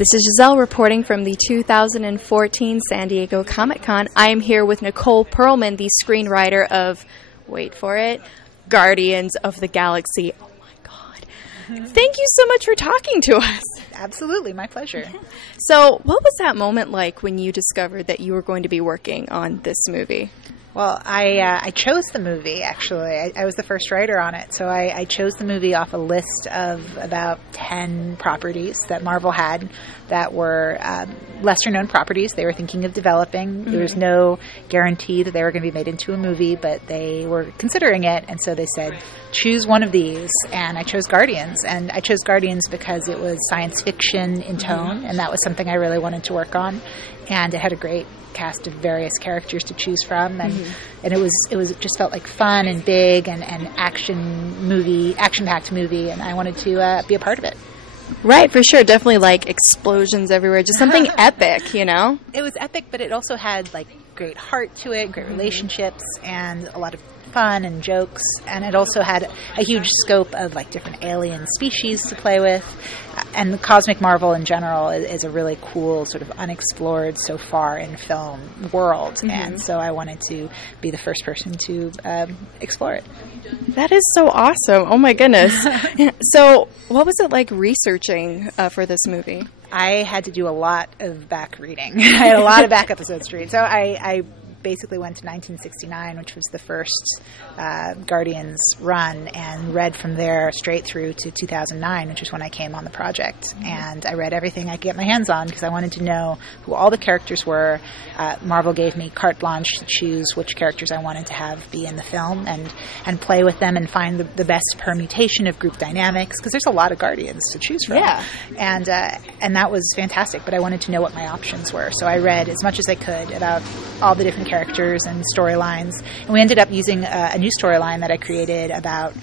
This is Giselle reporting from the 2014 San Diego Comic-Con. I am here with Nicole Perlman, the screenwriter of, wait for it, Guardians of the Galaxy. Oh my God. Thank you so much for talking to us. Absolutely, my pleasure. So what was that moment like when you discovered that you were going to be working on this movie? Well, I chose the movie, actually. I was the first writer on it. So I chose the movie off a list of about 10 properties that Marvel had that were lesser-known properties they were thinking of developing. Mm-hmm. There was no guarantee that they were going to be made into a movie, but they were considering it. And so they said, choose one of these. And I chose Guardians. And I chose Guardians because it was science fiction in tone, mm-hmm. and that was something I really wanted to work on. And it had a great cast of various characters to choose from, and mm-hmm. and it just felt like fun and big and action-packed movie, and I wanted to be a part of it. Right, for sure. Definitely like explosions everywhere, just something epic, you know? It was epic, but it also had like great heart to it, great relationships, and a lot of fun and jokes, and it also had a huge scope of like different alien species to play with, and the cosmic Marvel in general is a really cool sort of unexplored so far in film world, mm-hmm. and so I wanted to be the first person to explore it. That is so awesome. Oh my goodness. So what was it like researching for this movie? I had to do a lot of back reading. I had a lot of back episodes to read. So I basically went to 1969, which was the first Guardians run, and read from there straight through to 2009, which is when I came on the project. And I read everything I could get my hands on because I wanted to know who all the characters were. Marvel gave me carte blanche to choose which characters I wanted to have be in the film and play with them and find the best permutation of group dynamics, because there's a lot of Guardians to choose from. Yeah. And that was fantastic, but I wanted to know what my options were. So I read as much as I could about all the different characters and storylines, and we ended up using a new storyline that I created about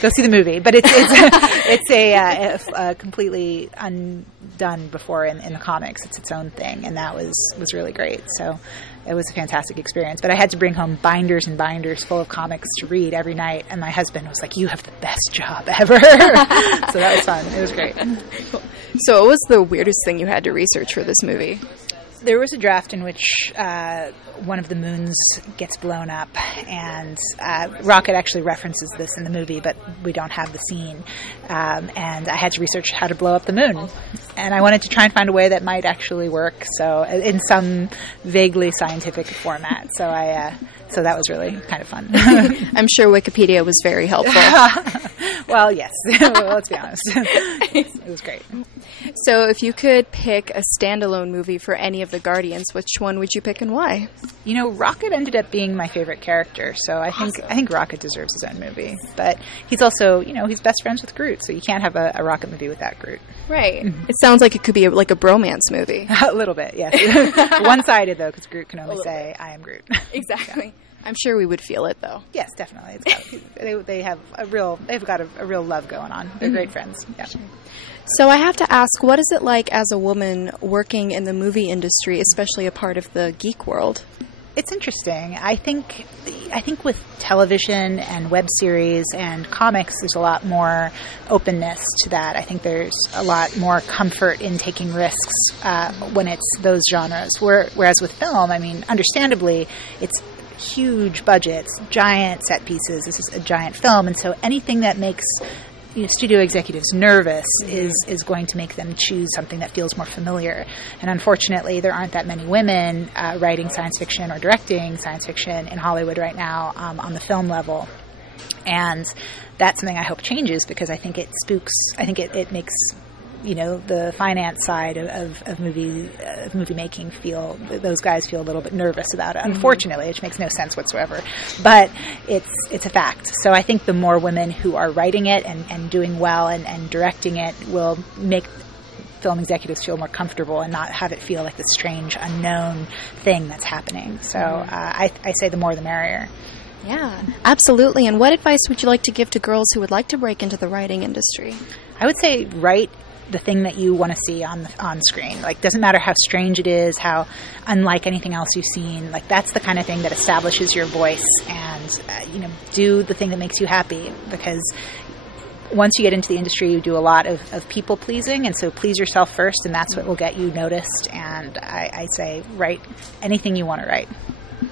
go see the movie, but it's a completely undone before in the comics. It's its own thing, and that was really great. So it was a fantastic experience, but I had to bring home binders and binders full of comics to read every night, and my husband was like, "You have the best job ever." So that was fun. It was great. So what was the weirdest thing you had to research for this movie? There was a draft in which one of the moons gets blown up, and Rocket actually references this in the movie, but we don't have the scene. And I had to research how to blow up the moon, and I wanted to try and find a way that might actually work, so in some vaguely scientific format. So that was really kind of fun. I'm sure Wikipedia was very helpful. Well, yes. Well, let's be honest. It was great. So if you could pick a standalone movie for any of the Guardians, which one would you pick and why? You know, Rocket ended up being my favorite character, so I think Rocket deserves his own movie. But he's also, he's best friends with Groot, so you can't have a Rocket movie without Groot. Right. It sounds like it could be like a bromance movie. A little bit, yes. One-sided, though, because Groot can only say, "I am Groot." Exactly. Yeah. I'm sure we would feel it, though. Yes, definitely. They've got a real love going on. They're great friends. Yeah. So I have to ask, what is it like as a woman working in the movie industry, especially a part of the geek world? It's interesting. I think with television and web series and comics, there's a lot more openness to that. I think there's a lot more comfort in taking risks when it's those genres. Whereas with film, I mean, understandably, it's huge budgets, giant set pieces. This is a giant film, and so anything that makes studio executives nervous is going to make them choose something that feels more familiar. And unfortunately, there aren't that many women writing science fiction or directing science fiction in Hollywood right now on the film level. And that's something I hope changes, because I think it makes the finance side of movie making those guys feel a little bit nervous about it, unfortunately, which makes no sense whatsoever. But it's a fact. So I think the more women who are writing it and doing well and directing it will make film executives feel more comfortable and not have it feel like this strange, unknown thing that's happening. So I say the more the merrier. Yeah, absolutely. And what advice would you like to give to girls who would like to break into the writing industry? I would say write the thing that you want to see on screen. Like, doesn't matter how strange it is, how unlike anything else you've seen. Like, that's the kind of thing that establishes your voice, and do the thing that makes you happy, because once you get into the industry, you do a lot of people pleasing, and so please yourself first, and that's what will get you noticed. And I say write anything you want to write.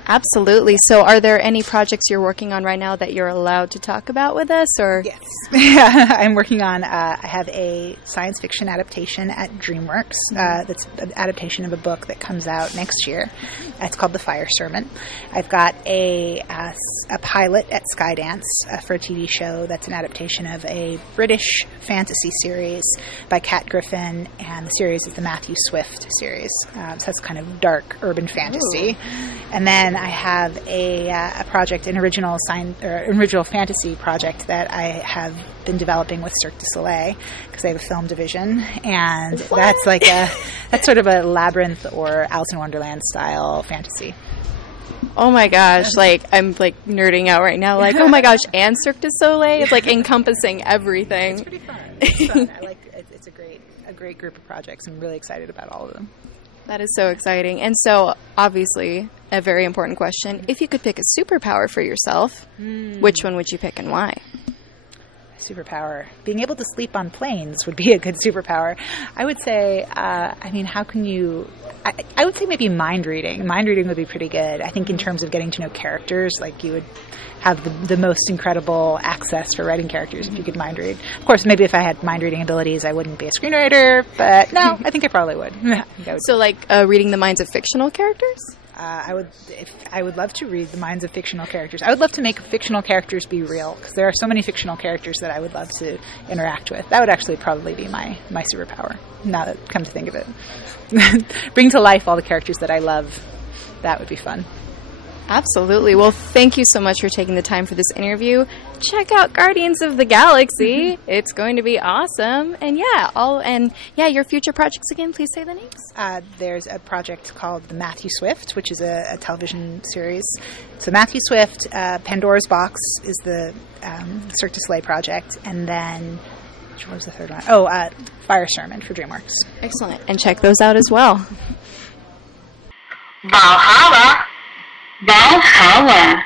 Absolutely. So are there any projects you're working on right now that you're allowed to talk about with us? Or Yes. Yeah, I'm working on, I have a science fiction adaptation at DreamWorks that's an adaptation of a book that comes out next year. It's called The Fire Sermon. I've got a pilot at Skydance for a TV show that's an adaptation of a British fantasy series by Kat Griffin, and the series is the Matthew Swift series. So that's kind of dark urban fantasy. Ooh. And then I have a project, an original fantasy project that I have been developing with Cirque du Soleil, because they have a film division, and that's sort of a Labyrinth or Alice in Wonderland style fantasy. Oh my gosh, I'm nerding out right now. Oh my gosh, and Cirque du Soleil is encompassing everything. It's pretty fun. It's fun. It's a great group of projects. I'm really excited about all of them. That is so exciting. And so, obviously, a very important question. If you could pick a superpower for yourself, which one would you pick and why? Superpower. Being able to sleep on planes would be a good superpower. I would say, how can you... I would say maybe mind reading. Mind reading would be pretty good. I think in terms of getting to know characters, you would have the most incredible access for writing characters if you could mind read. Of course, maybe if I had mind reading abilities, I wouldn't be a screenwriter, but no, I think I probably would. So reading the minds of fictional characters? I would love to read the minds of fictional characters. I would love to make fictional characters be real, because there are so many fictional characters that I would love to interact with. That would actually probably be my superpower, now that come to think of it. Bring to life all the characters that I love. That would be fun. Absolutely. Well, thank you so much for taking the time for this interview. Check out Guardians of the Galaxy. It's going to be awesome. And your future projects again, please say the names. There's a project called The Matthew Swift, which is a television series. So Matthew Swift, Pandora's Box is the Cirque du Soleil project. And then, what was the third one? Fire Sermon for DreamWorks. Excellent. And check those out as well. Valhalla. Valhalla.